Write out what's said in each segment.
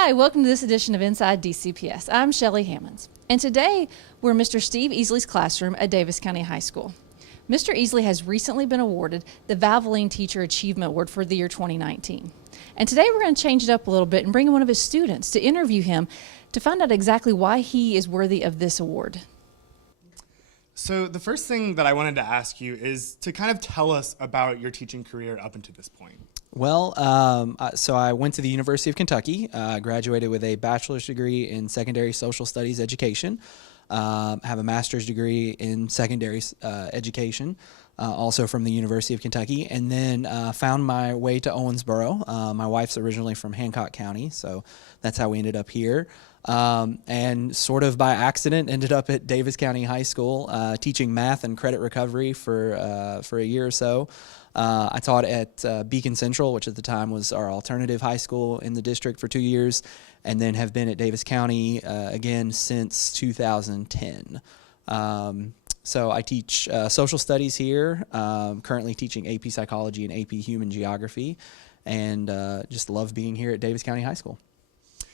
Hi, welcome to this edition of Inside DCPS. I'm Shelly Hammons, and today we're in Mr. Steve Easley's classroom at Daviess County High School. Mr. Easley has recently been awarded the Valvoline Teacher Achievement Award for the year 2019. And today we're going to change it up a little bit and bring in one of his students to interview him to find out exactly why he is worthy of this award. So the first thing that I wanted to ask you is to kind of tell us about your teaching career up until this point. Well, so I went to the University of Kentucky, graduated with a bachelor's degree in secondary social studies education, have a master's degree in secondary education, also from the University of Kentucky, and then found my way to Owensboro. My wife's originally from Hancock County, so that's how we ended up here. And sort of by accident ended up at Daviess County High School teaching math and credit recovery for a year or so. I taught at Beacon Central, which at the time was our alternative high school in the district, for 2 years, and then have been at Daviess County again since 2010. So I teach social studies here, currently teaching AP Psychology and AP Human Geography, and just love being here at Daviess County High School.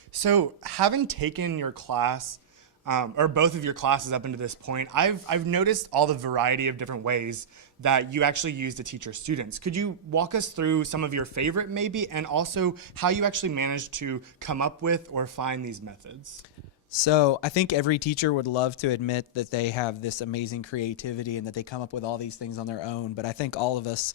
So having taken your class, or both of your classes up into this point, I've noticed all the variety of different ways that you actually use to teach your students. Could you walk us through some of your favorite maybe, and also how you actually managed to come up with or find these methods? So I think every teacher would love to admit that they have this amazing creativity and that they come up with all these things on their own. But I think all of us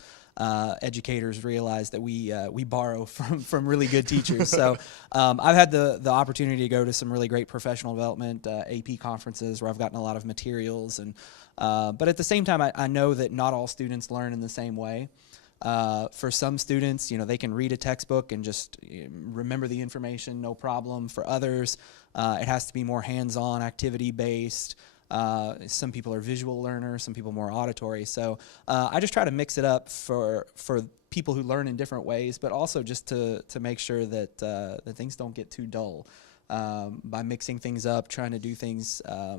educators realize that we borrow from really good teachers. So I've had the opportunity to go to some really great professional development AP conferences where I've gotten a lot of materials. And but at the same time, I know that not all students learn in the same way. For some students, they can read a textbook and just remember the information, no problem. For others, it has to be more hands-on, activity-based. Some people are visual learners, some people more auditory. So I just try to mix it up for people who learn in different ways, but also just to make sure that things don't get too dull. By mixing things up, trying to do things a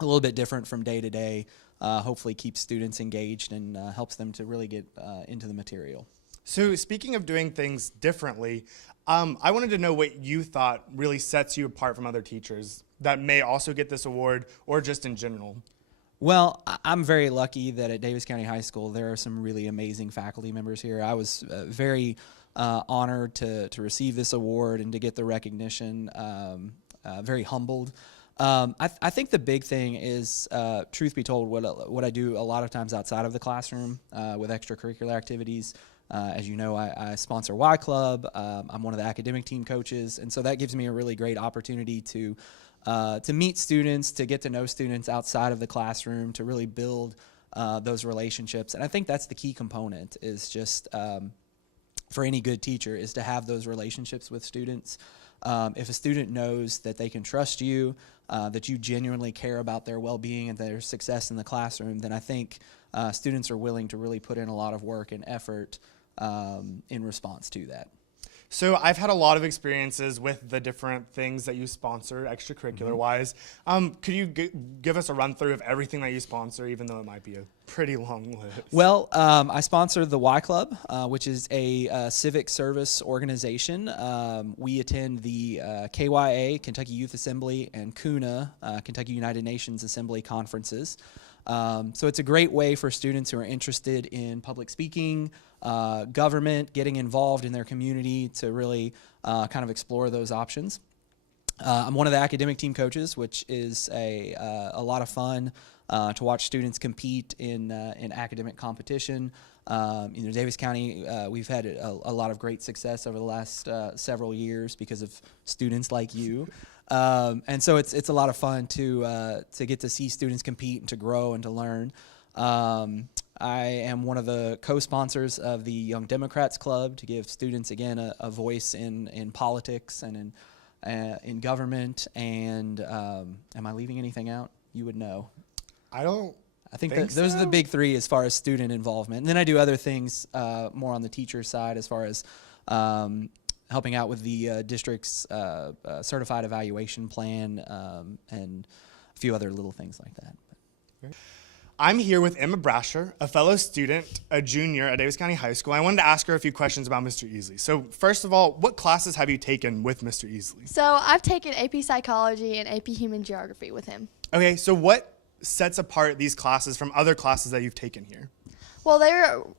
little bit different from day to day, hopefully keeps students engaged and helps them to really get into the material. So speaking of doing things differently, I wanted to know what you thought really sets you apart from other teachers that may also get this award, or just in general. Well, I'm very lucky that at Daviess County High School there are some really amazing faculty members here. I was very honored to receive this award and to get the recognition, very humbled. I think the big thing is, truth be told, what I do a lot of times outside of the classroom with extracurricular activities. As you know, I sponsor Y Club. I'm one of the academic team coaches, and so that gives me a really great opportunity to meet students, to get to know students outside of the classroom, to really build those relationships. And I think that's the key component, is just for any good teacher, is to have those relationships with students. If a student knows that they can trust you, that you genuinely care about their well-being and their success in the classroom, then I think students are willing to really put in a lot of work and effort in response to that. So I've had a lot of experiences with the different things that you sponsor, extracurricular-wise. Could you give us a run-through of everything that you sponsor, even though it might be a pretty long list? Well, I sponsor the Y Club, which is a civic service organization. We attend the KYA, Kentucky Youth Assembly, and CUNA, Kentucky United Nations Assembly conferences. So it's a great way for students who are interested in public speaking, government, getting involved in their community, to really kind of explore those options. I'm one of the academic team coaches, which is a lot of fun to watch students compete in academic competition. Daviess County, we've had a lot of great success over the last several years because of students like you. And so it's a lot of fun to get to see students compete and to grow and to learn. I am one of the co-sponsors of the Young Democrats Club, to give students, again, a voice in politics and in government. And am I leaving anything out? You would know. I think that those are the big three as far as student involvement. And then I do other things more on the teacher side, as far as helping out with the district's certified evaluation plan, and a few other little things like that. I'm here with Emma Brasher, a fellow student, a junior at Daviess County High School. I wanted to ask her a few questions about Mr. Easley. So first of all, what classes have you taken with Mr. Easley? So I've taken AP Psychology and AP Human Geography with him. Okay, so what sets apart these classes from other classes that you've taken here? Well, they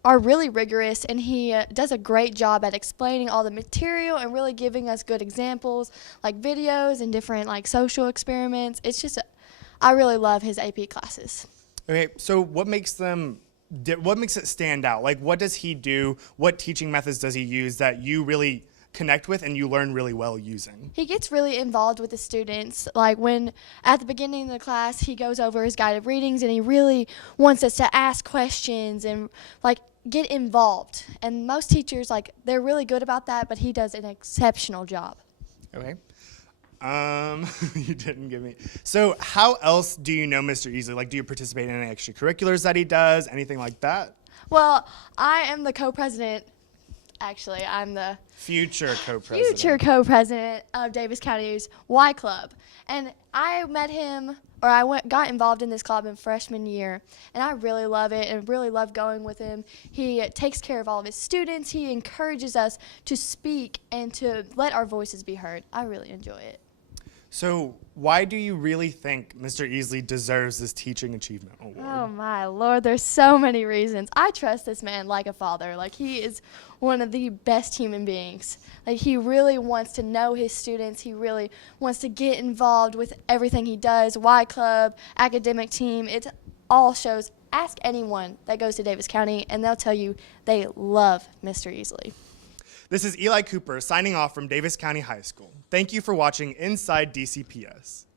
are really rigorous, and he does a great job at explaining all the material and really giving us good examples, like videos and different like social experiments. It's just, I really love his AP classes. Okay, so what makes it stand out? Like, what does he do? What teaching methods does he use that you really connect with and you learn really well using? He gets really involved with the students. Like when at the beginning of the class, he goes over his guided readings and he really wants us to ask questions and like get involved. And most teachers, like, they're really good about that, but he does an exceptional job. Okay. You didn't give me. So how else do you know Mr. Easley? Like, do you participate in any extracurriculars that he does? Anything like that? Well, I am the co-president. Actually, I'm the Future co-president. future co-president of Daviess County's Y Club. And I met him, or got involved in this club in freshman year, and I really love it and really love going with him. He takes care of all of his students. He encourages us to speak and to let our voices be heard. I really enjoy it. So why do you really think Mr. Easley deserves this Teaching Achievement Award? Oh my Lord, there's so many reasons. I trust this man like a father. Like, he is one of the best human beings. Like, he really wants to know his students. He really wants to get involved with everything he does. Y Club, academic team, it all shows. Ask anyone that goes to Daviess County and they'll tell you they love Mr. Easley. This is Eli Cooper signing off from Daviess County High School. Thank you for watching Inside DCPS.